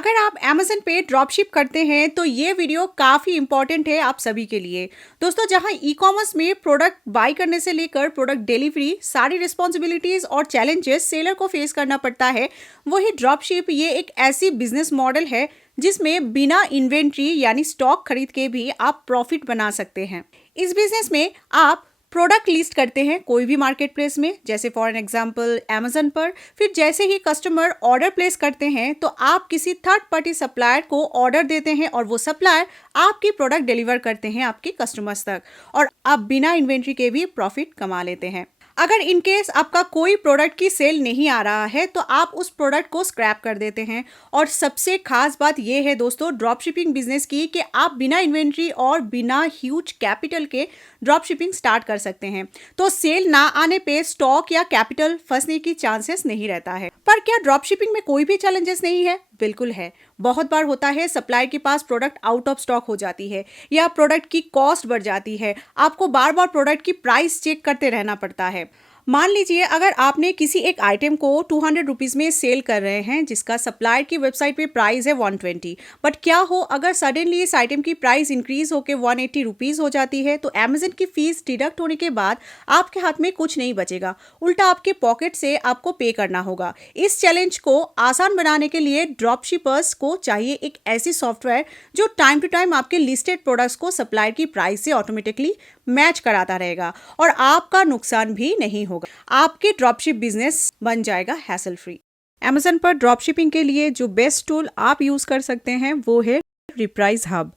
अगर आप Amazon पे ड्रॉपशिप करते हैं तो ये वीडियो काफ़ी इंपॉर्टेंट है आप सभी के लिए। दोस्तों, जहां ई कॉमर्स में प्रोडक्ट बाय करने से लेकर प्रोडक्ट डिलीवरी सारी रिस्पॉन्सिबिलिटीज़ और चैलेंजेस सेलर को फेस करना पड़ता है, वही ड्रॉपशिप ये एक ऐसी बिजनेस मॉडल है जिसमें बिना इन्वेंट्री यानी स्टॉक खरीद के भी आप प्रॉफिट बना सकते हैं। इस बिजनेस में आप प्रोडक्ट लिस्ट करते हैं कोई भी मार्केट प्लेस में, जैसे फॉर एन एग्जांपल Amazon पर। फिर जैसे ही कस्टमर ऑर्डर प्लेस करते हैं तो आप किसी थर्ड पार्टी सप्लायर को ऑर्डर देते हैं और वो सप्लायर आपकी प्रोडक्ट डिलीवर करते हैं आपके कस्टमर्स तक, और आप बिना इन्वेंट्री के भी प्रॉफिट कमा लेते हैं। अगर इन केस आपका कोई प्रोडक्ट की सेल नहीं आ रहा है तो आप उस प्रोडक्ट को स्क्रैप कर देते हैं। और सबसे खास बात यह है दोस्तों ड्रॉप शिपिंग बिजनेस की कि आप बिना इन्वेंट्री और बिना ह्यूज कैपिटल के ड्रॉप शिपिंग स्टार्ट कर सकते हैं। तो सेल ना आने पे स्टॉक या कैपिटल फंसने की चांसेस नहीं रहता है। पर क्या ड्रॉप शिपिंग में कोई भी चैलेंजेस नहीं है? बिल्कुल है। बहुत बार होता है सप्लायर के पास प्रोडक्ट आउट ऑफ स्टॉक हो जाती है या प्रोडक्ट की कॉस्ट बढ़ जाती है। आपको बार बार प्रोडक्ट की प्राइस चेक करते रहना पड़ता है। मान लीजिए अगर आपने किसी एक आइटम को 200 रुपीज़ में सेल कर रहे हैं जिसका सप्लायर की वेबसाइट पे प्राइस है 120, बट क्या हो अगर सडनली इस आइटम की प्राइस इंक्रीज होकर 180 रुपीज़ हो जाती है, तो अमेजन की फीस डिडक्ट होने के बाद आपके हाथ में कुछ नहीं बचेगा, उल्टा आपके पॉकेट से आपको पे करना होगा। इस चैलेंज को आसान बनाने के लिए ड्रॉपशिपर्स को चाहिए एक ऐसी सॉफ्टवेयर जो टाइम टू टाइम आपके लिस्टेड प्रोडक्ट्स को सप्लायर की प्राइस से ऑटोमेटिकली मैच कराता रहेगा और आपका नुकसान भी नहीं होगा। आपके ड्रॉपशिप बिजनेस बन जाएगा हैसल फ्री। Amazon पर ड्रॉपशिपिंग के लिए जो बेस्ट टूल आप यूज कर सकते हैं वो है रिप्राइस हब।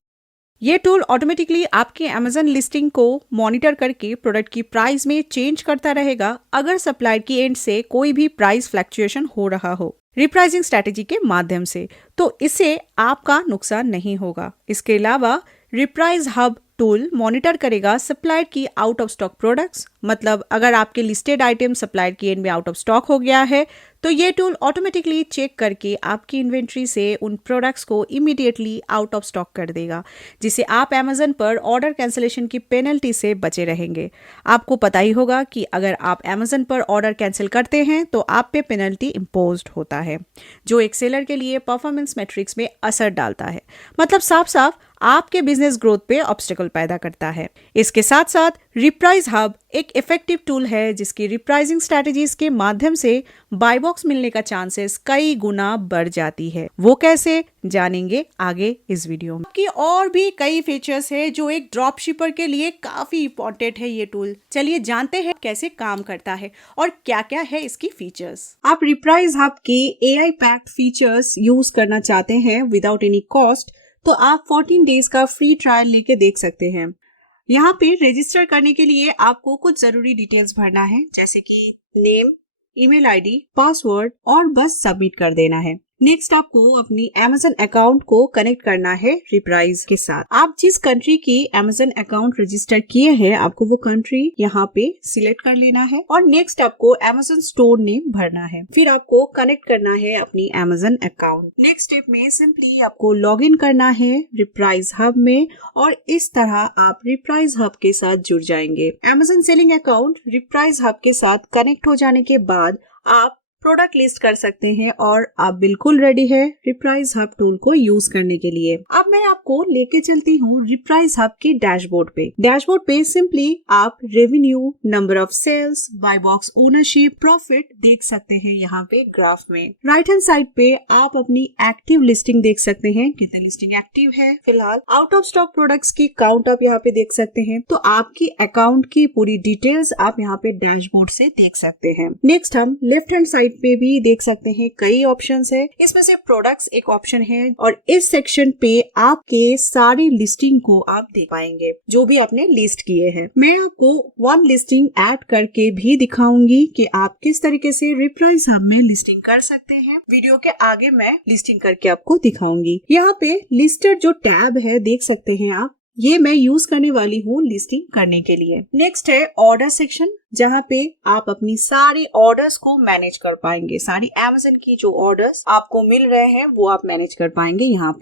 ये टूल ऑटोमेटिकली आपके Amazon लिस्टिंग को मॉनिटर करके प्रोडक्ट की प्राइस में चेंज करता रहेगा अगर सप्लायर की एंड से कोई भी प्राइस फ्लक्चुएशन हो रहा हो रिप्राइसिंग स्ट्रैटेजी के माध्यम से, तो इससे आपका नुकसान नहीं होगा। इसके अलावा रिप्राइस हब टूल मॉनिटर करेगा सप्लायर की आउट ऑफ स्टॉक प्रोडक्ट्स, मतलब अगर आपके लिस्टेड आइटम सप्लायर की एंड में आउट ऑफ स्टॉक हो गया है तो ये टूल ऑटोमेटिकली चेक करके आपकी इन्वेंट्री से उन प्रोडक्ट्स को इमीडिएटली आउट ऑफ स्टॉक कर देगा, जिससे आप Amazon पर ऑर्डर कैंसिलेशन की पेनल्टी से बचे रहेंगे। आपको पता ही होगा कि अगर आप Amazon पर ऑर्डर कैंसिल करते हैं तो आप पे पेनल्टी इम्पोज्ड होता है, जो एक सेलर के लिए परफॉर्मेंस मैट्रिक्स में असर डालता है, मतलब साफ साफ आपके बिजनेस ग्रोथ पे ऑब्स्टिकल पैदा करता है। इसके साथ साथ रिप्राइस हब एक इफेक्टिव टूल है जिसकी रिप्राइसिंग स्ट्रैटेजीज के माध्यम से बाय बॉक्स मिलने का चांसेस कई गुना बढ़ जाती है। वो कैसे जानेंगे आगे इस वीडियो में। कि और भी कई फीचर्स है जो एक ड्रॉप शिपर के लिए काफी इंपॉर्टेंट है ये टूल। चलिए जानते हैं कैसे काम करता है और क्या क्या है इसकी फीचर्स। आप रिप्राइस हब के AI पैक्ड फीचर्स यूज करना चाहते हैं विदाउट एनी कॉस्ट, तो आप 14 डेज का फ्री ट्रायल लेके देख सकते हैं। यहाँ पे रजिस्टर करने के लिए आपको कुछ जरूरी डिटेल्स भरना है, जैसे कि नेम, ईमेल आईडी, पासवर्ड और बस सबमिट कर देना है। नेक्स्ट आपको अपनी Amazon अकाउंट को कनेक्ट करना है रिप्राइस के साथ। आप जिस कंट्री की Amazon अकाउंट रजिस्टर किए हैं आपको वो कंट्री यहाँ पे सिलेक्ट कर लेना है और नेक्स्ट आपको Amazon स्टोर नेम भरना है। फिर आपको कनेक्ट करना है अपनी Amazon अकाउंट। नेक्स्ट स्टेप में सिंपली आपको लॉग इन करना है रिप्राइस हब में और इस तरह आप रिप्राइस हब के साथ जुड़ जाएंगे। Amazon सेलिंग अकाउंट रिप्राइस हब के साथ कनेक्ट हो जाने के बाद आप प्रोडक्ट लिस्ट कर सकते हैं और आप बिल्कुल रेडी है रिप्राइस हब टूल को यूज करने के लिए। अब मैं आपको लेके चलती हूँ रिप्राइस हब के डैशबोर्ड पे। डैशबोर्ड पे सिंपली आप revenue, number of sales, buy box ownership, profit देख सकते हैं यहाँ पे ग्राफ में। राइट हैंड साइड पे आप अपनी एक्टिव लिस्टिंग देख सकते हैं, कितने लिस्टिंग एक्टिव है फिलहाल। आउट ऑफ स्टॉक प्रोडक्ट्स की काउंट आप यहाँ पे देख सकते हैं। तो आपकी अकाउंट की पूरी डिटेल्स आप यहाँ पे डैशबोर्ड से देख सकते हैं। नेक्स्ट हम लेफ्ट हैंड साइड पे भी देख सकते हैं कई ऑप्शंस है, इसमें से प्रोडक्ट्स एक ऑप्शन है और इस सेक्शन पे आपके सारी लिस्टिंग को आप देख पाएंगे जो भी आपने लिस्ट किए हैं। मैं आपको वन लिस्टिंग ऐड करके भी दिखाऊंगी कि आप किस तरीके से रिप्राइस हब में लिस्टिंग कर सकते हैं। वीडियो के आगे मैं लिस्टिंग करके आपको दिखाऊंगी। यहाँ पे लिस्टेड जो टैब है देख सकते हैं आप, ये मैं यूज करने वाली हूँ लिस्टिंग करने के लिए। नेक्स्ट है ऑर्डर सेक्शन, जहाँ पे आप अपनी सारी ऑर्डर्स को मैनेज कर पाएंगे। सारी Amazon की जो ऑर्डर्स आपको मिल रहे हैं वो आप मैनेज कर पाएंगे। यहाँ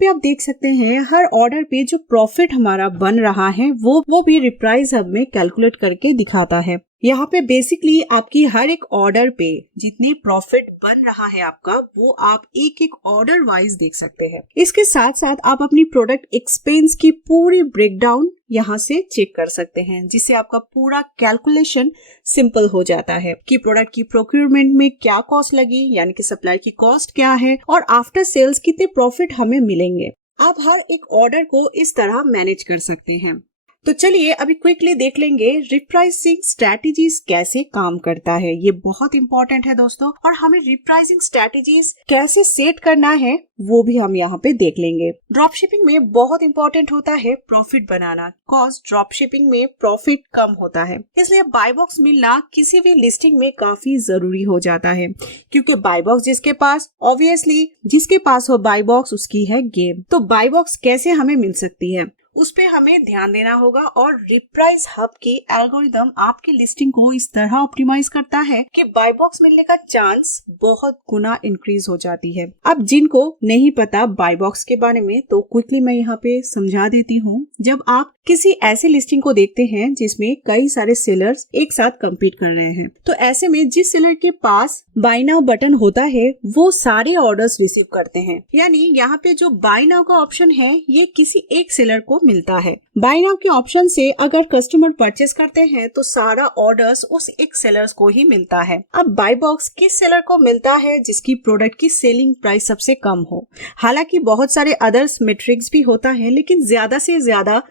पे आप देख सकते हैं हर ऑर्डर पे जो प्रॉफिट हमारा बन रहा है वो भी रिप्राइस हब में कैलकुलेट करके दिखाता है। यहाँ पे बेसिकली आपकी हर एक ऑर्डर पे जितनी प्रॉफिट बन रहा है आपका, वो आप एक एक ऑर्डर वाइज देख सकते हैं। इसके साथ साथ आप अपनी प्रोडक्ट एक्सपेंस की पूरी ब्रेकडाउन यहाँ से चेक कर सकते हैं, जिससे आपका पूरा कैलकुलेशन सिंपल हो जाता है कि प्रोडक्ट की प्रोक्योरमेंट में क्या कॉस्ट लगी, यानी कि सप्लाई की कॉस्ट क्या है, और आफ्टर सेल्स कितने प्रॉफिट हमें मिलेंगे। आप हर एक ऑर्डर को इस तरह मैनेज कर सकते हैं। तो चलिए अभी क्विकली देख लेंगे रिप्राइसिंग स्ट्रैटेजीज कैसे काम करता है। ये बहुत इंपॉर्टेंट है दोस्तों, और हमें रिप्राइसिंग स्ट्रैटेजीज कैसे सेट करना है वो भी हम यहाँ पे देख लेंगे। ड्रॉप शिपिंग में बहुत इंपॉर्टेंट होता है प्रॉफिट बनाना, कॉज ड्रॉप शिपिंग में प्रॉफिट कम होता है, इसलिए बाय बॉक्स मिलना किसी भी लिस्टिंग में काफी जरूरी हो जाता है, क्योंकि बाय बॉक्स जिसके पास, ऑब्वियसली जिसके पास हो बाय बॉक्स उसकी है गेम। तो बाय बॉक्स कैसे हमें मिल सकती है उस पे हमें ध्यान देना होगा, और रिप्राइस हब की एल्गोरिदम आपकी लिस्टिंग को इस तरह ऑप्टिमाइज करता है कि बाय बॉक्स मिलने का चांस बहुत गुना इंक्रीज हो जाती है। अब जिनको नहीं पता बाय बॉक्स के बारे में, तो क्विकली मैं यहाँ पे समझा देती हूँ। जब आप किसी ऐसे लिस्टिंग को देखते हैं जिसमें कई सारे सेलर्स एक साथ compete कर रहे हैं, तो ऐसे में जिस सेलर के पास बाय नाउ बटन होता है वो सारे ऑर्डर्स रिसीव करते हैं। यानी यहाँ पे जो बाय नाउ का ऑप्शन है ये किसी एक सेलर को मिलता है। बाय नाउ के ऑप्शन से अगर कस्टमर परचेस करते हैं तो सारा ऑर्डर्स उस एक सेलर्स को ही मिलता है। अब बाय बॉक्स किस सेलर को मिलता है जिसकी प्रोडक्ट की सेलिंग प्राइस सबसे कम हो। हालांकि बहुत सारे अदर्स मेट्रिक्स भी होता है, लेकिन ज्यादा से ज्यादा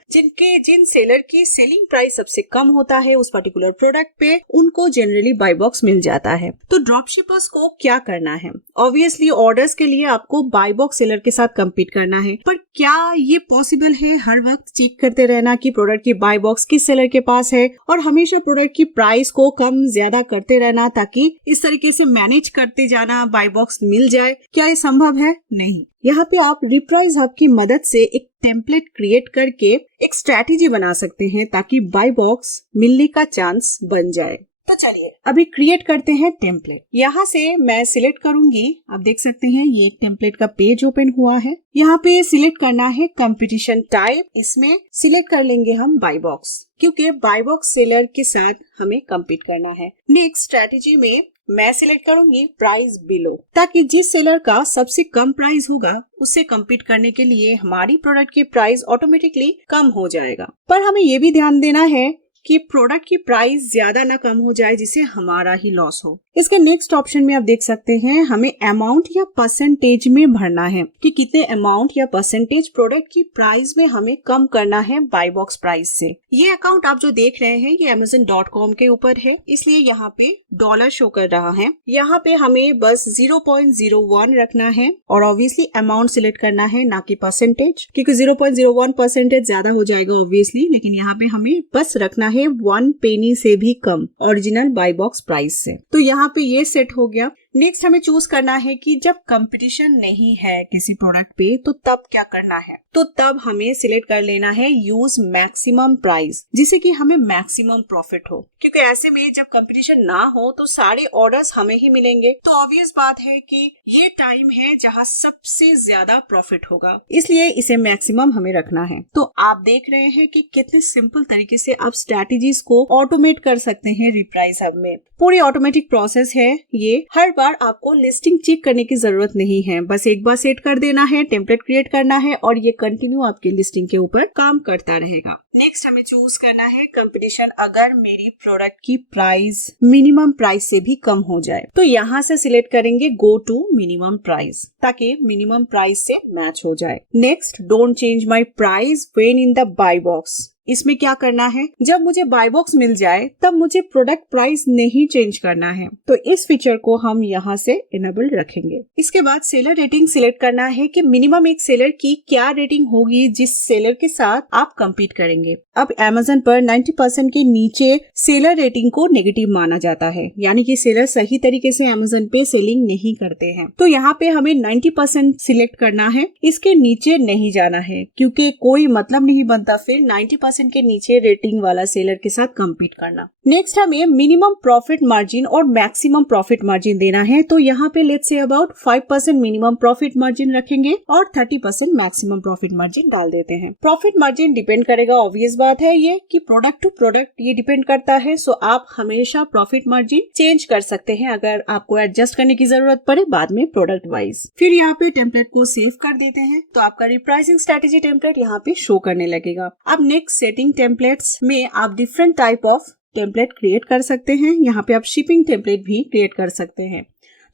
जिन सेलर की सेलिंग प्राइस सबसे कम होता है उस पर्टिकुलर प्रोडक्ट पे, उनको जनरली बाय बॉक्स मिल जाता है। तो ड्रॉप शिपर्स को क्या करना है? ऑब्वियसली ऑर्डर्स के लिए आपको बाय बॉक्स सेलर के साथ compete करना है, पर क्या ये पॉसिबल है हर वक्त चेक करते रहना कि प्रोडक्ट की बाय बॉक्स किस सेलर के पास है, और हमेशा प्रोडक्ट की प्राइस को कम ज्यादा करते रहना ताकि इस तरीके से मैनेज करते जाना बाय बॉक्स मिल जाए? क्या ये संभव है? नहीं। यहाँ पे आप रिप्राइस हब की मदद से एक टेम्पलेट क्रिएट करके एक स्ट्रैटेजी बना सकते हैं ताकि बाय बॉक्स मिलने का चांस बन जाए। तो चलिए अभी क्रिएट करते हैं टेम्पलेट। यहाँ से मैं सिलेक्ट करूंगी, आप देख सकते हैं ये टेम्पलेट का पेज ओपन हुआ है। यहाँ पे सिलेक्ट करना है कंपटीशन टाइप, इसमें सिलेक्ट कर लेंगे हम बाय बॉक्स, क्योंकि बाय बॉक्स सेलर के साथ हमें compete करना है। नेक्स्ट स्ट्रैटेजी में मैं सिलेक्ट करूंगी प्राइस बिलो, ताकि जिस सेलर का सबसे कम प्राइस होगा उससे compete करने के लिए हमारी प्रोडक्ट की प्राइस ऑटोमेटिकली कम हो जाएगा। पर हमें ये भी ध्यान देना है कि प्रोडक्ट की प्राइस ज्यादा ना कम हो जाए जिससे हमारा ही लॉस हो। इसके नेक्स्ट ऑप्शन में आप देख सकते हैं हमें अमाउंट या परसेंटेज में भरना है कि कितने अमाउंट या परसेंटेज प्रोडक्ट की प्राइस में हमें कम करना है बाय बॉक्स प्राइस से। ये अकाउंट आप जो देख रहे हैं ये Amazon.com के ऊपर है, इसलिए यहाँ पे डॉलर शो कर रहा है। यहाँ पे हमें बस 0.01 रखना है और ऑब्वियसली अमाउंट सिलेक्ट करना है, ना कि परसेंटेज, क्योंकि 0.01% ज्यादा हो जाएगा ऑब्वियसली, लेकिन यहाँ पे हमें बस रखना है 1 पेनी से भी कम ओरिजिनल बाय बॉक्स प्राइस से। तो यहाँ पे ये सेट हो गया। नेक्स्ट हमें चूज करना है कि जब कंपटीशन नहीं है किसी प्रोडक्ट पे तो तब क्या करना है। तो तब हमें सिलेक्ट कर लेना है यूज मैक्सिमम प्राइस, जिससे कि हमें मैक्सिमम प्रॉफिट हो, क्योंकि ऐसे में जब कंपटीशन ना हो तो सारे ऑर्डर्स हमें ही मिलेंगे। तो ऑब्वियस बात है कि ये टाइम है जहाँ सबसे ज्यादा प्रॉफिट होगा, इसलिए इसे मैक्सिमम हमें रखना है। तो आप देख रहे हैं कि कितने सिंपल तरीके से आप स्ट्रैटेजीज को ऑटोमेट कर सकते हैं रिप्राइस हब में। पूरी ऑटोमेटिक प्रोसेस है ये, हर बार आपको लिस्टिंग चेक करने की जरूरत नहीं है, बस एक बार सेट कर देना है, टेम्पलेट क्रिएट करना है और ये कंटिन्यू आपकी लिस्टिंग के ऊपर काम करता रहेगा। नेक्स्ट हमें चूज करना है कंपटीशन अगर मेरी प्रोडक्ट की प्राइस मिनिमम प्राइस से भी कम हो जाए। तो यहाँ से सिलेक्ट करेंगे गो टू मिनिमम प्राइस, ताकि मिनिमम प्राइस से मैच हो जाए। Next don't change my price when in the buy box. इसमें क्या करना है, जब मुझे बाय बॉक्स मिल जाए तब मुझे प्रोडक्ट प्राइस नहीं चेंज करना है। तो इस फीचर को हम यहाँ से इनेबल रखेंगे। इसके बाद सेलर रेटिंग सिलेक्ट करना है कि मिनिमम एक सेलर की क्या रेटिंग होगी जिस सेलर के साथ आप compete करेंगे। अब Amazon पर 90% के नीचे सेलर रेटिंग को नेगेटिव माना जाता है, यानी कि सेलर सही तरीके से Amazon पे सेलिंग नहीं करते हैं। तो यहाँ पे हमें 90% सिलेक्ट करना है, इसके नीचे नहीं जाना है, क्योंकि कोई मतलब नहीं बनता फिर 90% 5% के नीचे रेटिंग वाला सेलर के साथ कम्पीट करना। नेक्स्ट हमें मिनिमम प्रॉफिट मार्जिन और मैक्सिमम प्रॉफिट मार्जिन देना है। तो यहाँ पे let's say about 5% minimum profit margin रखेंगे और 30% मैक्सिमम प्रॉफिट मार्जिन डाल देते हैं। प्रॉफिट मार्जिन डिपेंड करेगा, ऑब्वियस बात है ये कि प्रोडक्ट टू प्रोडक्ट ये डिपेंड करता है। सो आप हमेशा प्रॉफिट मार्जिन चेंज कर सकते हैं अगर आपको एडजस्ट करने की जरूरत पड़े बाद में प्रोडक्ट वाइज। फिर यहाँ पे टेम्पलेट को सेव कर देते हैं तो आपका रिप्राइसिंग स्ट्रेटेजी टेम्पलेट यहाँ पे शो करने लगेगा। अब नेक्स्ट सेटिंग टेम्पलेट्स में आप different type of template create कर सकते हैं। यहाँ पे आप शिपिंग टेम्पलेट भी क्रिएट कर सकते हैं।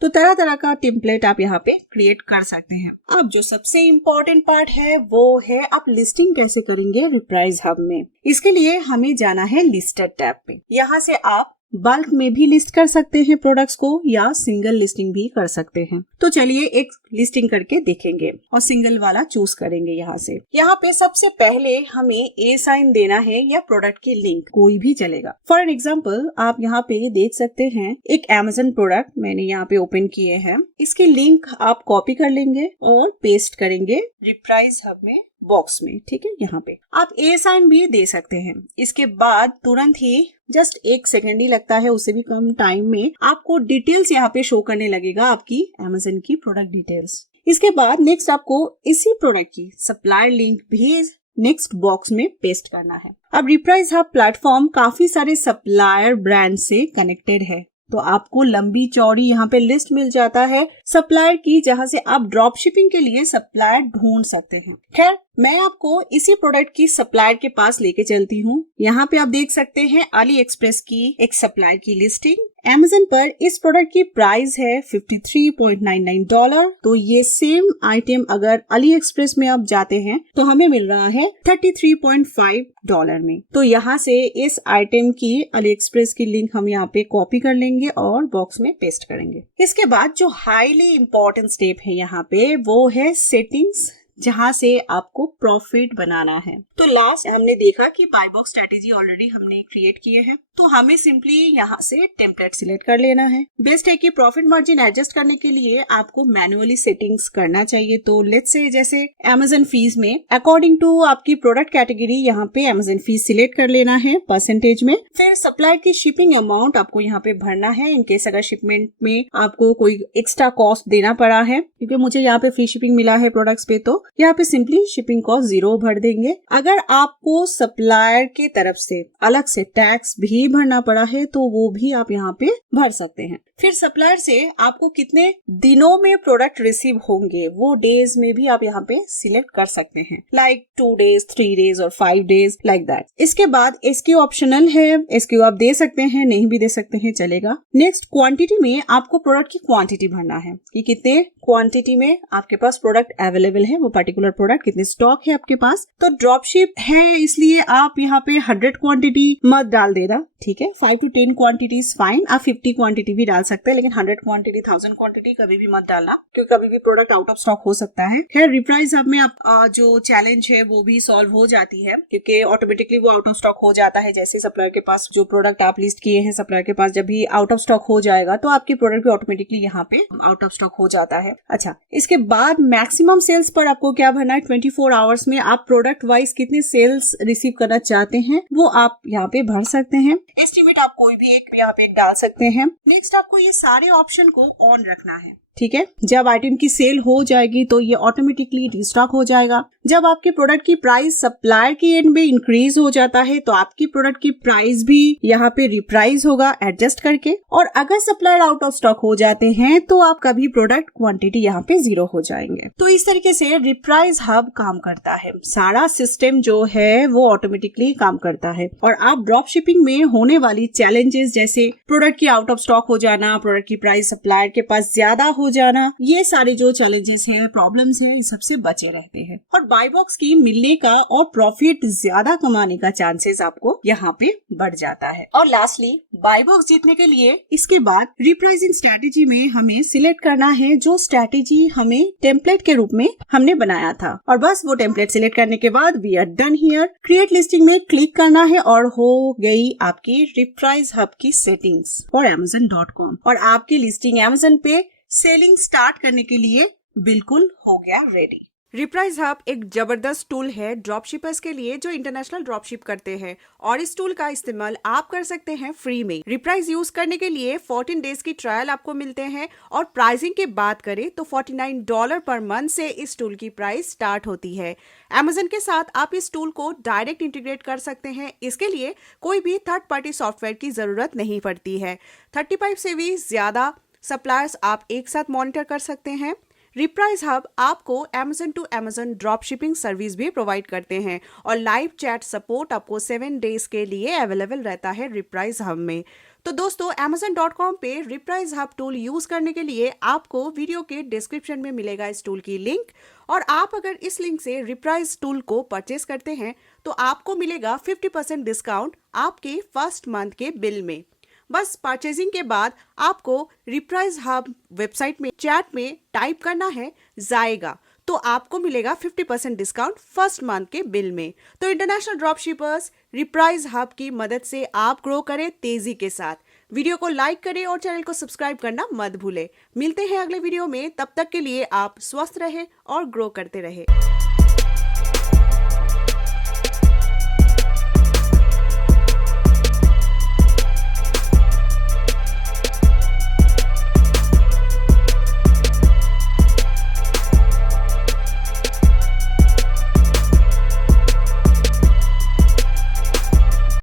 तो तरह तरह का टेम्पलेट आप यहाँ पे क्रिएट कर सकते हैं। अब जो सबसे इम्पोर्टेंट पार्ट है वो है आप लिस्टिंग कैसे करेंगे रिप्राइज हब में। इसके लिए हमें जाना है लिस्टेड टैब पे। यहाँ से आप बल्क में भी लिस्ट कर सकते हैं प्रोडक्ट्स को या सिंगल लिस्टिंग भी कर सकते हैं। तो चलिए एक लिस्टिंग करके देखेंगे और सिंगल वाला चूज करेंगे। यहाँ से यहाँ पे सबसे पहले हमें ए साइन देना है या प्रोडक्ट की लिंक कोई भी चलेगा। फॉर एन एग्जाम्पल आप यहाँ पे देख सकते हैं एक Amazon प्रोडक्ट मैंने यहाँ पे ओपन किए हैं। इसकी लिंक आप कॉपी कर लेंगे और पेस्ट करेंगे रिप्राइज हब में बॉक्स में। ठीक है, यहाँ पे आप ए साइन भी दे सकते हैं। इसके बाद तुरंत ही जस्ट 1 सेकेंड ही लगता है, उससे भी कम टाइम में आपको डिटेल्स यहाँ पे शो करने लगेगा आपकी Amazon की प्रोडक्ट डिटेल्स। इसके बाद नेक्स्ट आपको इसी प्रोडक्ट की सप्लायर लिंक भी नेक्स्ट बॉक्स में पेस्ट करना है। अब रिप्राइज हब प्लेटफॉर्म काफी सारे सप्लायर ब्रांड से कनेक्टेड है, तो आपको लंबी चौड़ी यहाँ पे लिस्ट मिल जाता है सप्लायर की, जहाँ से आप ड्रॉप शिपिंग के लिए सप्लायर ढूंढ सकते हैं। खैर मैं आपको इसी प्रोडक्ट की सप्लायर के पास लेके चलती हूँ। यहाँ पे आप देख सकते हैं अली एक्सप्रेस की एक सप्लायर की लिस्टिंग। Amazon पर इस प्रोडक्ट की प्राइस है $53.99। तो ये सेम आइटम अगर अली एक्सप्रेस में आप जाते हैं तो हमें मिल रहा है $33.5 में। तो यहाँ से इस आइटम की अली एक्सप्रेस की लिंक हम यहाँ पे कॉपी कर लेंगे और बॉक्स में पेस्ट करेंगे। इसके बाद जो हाईली इम्पोर्टेंट स्टेप है यहाँ पे वो है सेटिंग्स, जहाँ से आपको प्रॉफिट बनाना है। तो लास्ट हमने देखा कि बाय बॉक्स स्ट्रेटेजी ऑलरेडी हमने क्रिएट किए हैं, तो हमें सिंपली यहाँ से टेम्पलेट सिलेक्ट कर लेना है। बेस्ट है कि प्रॉफिट मार्जिन एडजस्ट करने के लिए आपको मैनुअली सेटिंग्स करना चाहिए। तो लेट्स से जैसे Amazon फीस में अकॉर्डिंग टू आपकी प्रोडक्ट कैटेगरी यहाँ पे Amazon फीस सिलेक्ट कर लेना है परसेंटेज में। फिर सप्लायर की शिपिंग अमाउंट आपको यहाँ पे भरना है इनकेस अगर शिपमेंट में आपको कोई एक्स्ट्रा कॉस्ट देना पड़ा है, क्योंकि मुझे यहाँ पे फ्री शिपिंग मिला है प्रोडक्ट्स पे, तो यहाँ पे सिंपली शिपिंग कॉस्ट 0 भर देंगे। अगर आपको सप्लायर के तरफ से अलग से टैक्स भी भरना पड़ा है तो वो भी आप यहाँ पे भर सकते हैं। फिर सप्लायर से आपको कितने दिनों में प्रोडक्ट रिसीव होंगे वो डेज में भी आप यहाँ पे सिलेक्ट कर सकते हैं, लाइक 2 days, 3 days और 5 days लाइक दैट। इसके बाद SKU ऑप्शनल है, SKU आप दे सकते हैं, नहीं भी दे सकते हैं, चलेगा। नेक्स्ट क्वांटिटी में आपको प्रोडक्ट की क्वांटिटी भरना है कि कितने क्वांटिटी में आपके पास प्रोडक्ट अवेलेबल है, वो पर्टिकुलर प्रोडक्ट कितने स्टॉक है आपके पास। तो ड्रॉप शिप है इसलिए आप यहाँ पे 100 क्वांटिटी मत डाल देना, ठीक है। 5 to 10 क्वांटिटीज फाइन, आप 50 क्वांटिटी भी डाल सकते हैं, लेकिन 100 क्वांटिटी 1000 क्वांटिटी कभी भी मत डालना, क्योंकि कभी भी प्रोडक्ट आउट ऑफ स्टॉक हो सकता है। खैर रिप्राइज हब में आप जो चैलेंज है वो भी सॉल्व हो जाती है, क्योंकि ऑटोमेटिकली वो आउट ऑफ स्टॉक हो जाता है। जैसे सप्लायर के पास जो प्रोडक्ट आप लिस्ट किए हैं, सप्लायर के पास जब भी आउट ऑफ स्टॉक हो जाएगा तो आपकी प्रोडक्ट भी ऑटोमेटिकली यहाँ पे आउट ऑफ स्टॉक हो जाता है। अच्छा, इसके बाद मैक्सिमम सेल्स पर आपको क्या भरना है, 24 आवर्स में आप प्रोडक्ट वाइज कितने सेल्स रिसीव करना चाहते हैं वो आप यहाँ पे भर सकते हैं। एस्टिमेट आप कोई भी एक यहाँ पे डाल सकते हैं। नेक्स्ट आपको ये सारे ऑप्शन को ऑन रखना है, ठीक है। जब आइटम की सेल हो जाएगी तो ये ऑटोमेटिकली रिस्टॉक हो जाएगा। जब आपके प्रोडक्ट की प्राइस सप्लायर की एंड में इंक्रीज हो जाता है तो आपकी प्रोडक्ट की प्राइस भी यहाँ पे रिप्राइज होगा एडजस्ट करके। और अगर सप्लायर आउट ऑफ स्टॉक हो जाते हैं तो आपका भी प्रोडक्ट क्वांटिटी यहाँ पे 0 हो जाएंगे। तो इस तरीके से रिप्राइज हब काम करता है, सारा सिस्टम जो है वो ऑटोमेटिकली काम करता है। और आप ड्रॉप शिपिंग में होने वाली चैलेंजेस जैसे प्रोडक्ट की आउट ऑफ स्टॉक हो जाना, प्रोडक्ट की प्राइस सप्लायर के पास ज्यादा हो जाना, ये सारे जो चैलेंजेस हैं, प्रॉब्लम्स हैं, इस सबसे बचे रहते हैं। और बाय बॉक्स की मिलने का और प्रॉफिट ज्यादा कमाने का चांसेस आपको यहाँ पे बढ़ जाता है। और लास्टली बाय बॉक्स जीतने के लिए इसके बाद रिप्राइसिंग स्ट्रेटेजी में हमें सिलेक्ट करना है जो स्ट्रेटेजी हमें टेम्पलेट के रूप में हमने बनाया था। और बस वो टेम्पलेट सिलेक्ट करने के बाद we are done here. Create listing में क्लिक करना है और हो गई आपकी रिप्राइज हब की सेटिंग्स फॉर Amazon.com। और आपकी लिस्टिंग Amazon पे सेलिंग स्टार्ट करने के लिए बिल्कुल हो गया रेडी। रिप्राइज हब एक जबरदस्त टूल है ड्रॉप शिपर्स के लिए जो इंटरनेशनल ड्रॉप शिप करते हैं और इस टूल का इस्तेमाल आप कर सकते हैं फ्री में। रिप्राइज यूज करने के लिए 14 डेज की ट्रायल आपको मिलते हैं और प्राइसिंग की बात करें तो $49 पर मंथ से इस टूल की प्राइस स्टार्ट होती है। Amazon के साथ आप इस टूल को डायरेक्ट इंटीग्रेट कर सकते हैं। इसके लिए कोई भी थर्ड पार्टी सॉफ्टवेयर की जरूरत नहीं पड़ती है। 35 से भी ज्यादा सप्लायर्स आप एक साथ मॉनिटर कर सकते हैं। रिप्राइज हब आपको Amazon to Amazon drop shipping service भी प्रोवाइड करते हैं और लाइव चैट सपोर्ट आपको 7 डेज के लिए अवेलेबल रहता है रिप्राइज हब में। तो दोस्तों Amazon.com पे रिप्राइज हब टूल यूज करने के लिए आपको वीडियो के डिस्क्रिप्शन में मिलेगा इस टूल की लिंक और आप अगर इस लिंक से रिप्राइज टूल को परचेस करते हैं तो आपको मिलेगा 50% डिस्काउंट आपके फर्स्ट मंथ के बिल में। बस परचेजिंग के बाद आपको रिप्राइज हब वेबसाइट में चैट में टाइप करना है जाएगा तो आपको मिलेगा 50% डिस्काउंट फर्स्ट मंथ के बिल में। तो international drop shippers reprise hub की मदद से आप ग्रो करें तेजी के साथ। वीडियो को लाइक करें और चैनल को सब्सक्राइब करना मत भूलें। मिलते हैं अगले वीडियो में, तब तक के लिए आप स्वस्थ रहें और ग्रो करते रहें।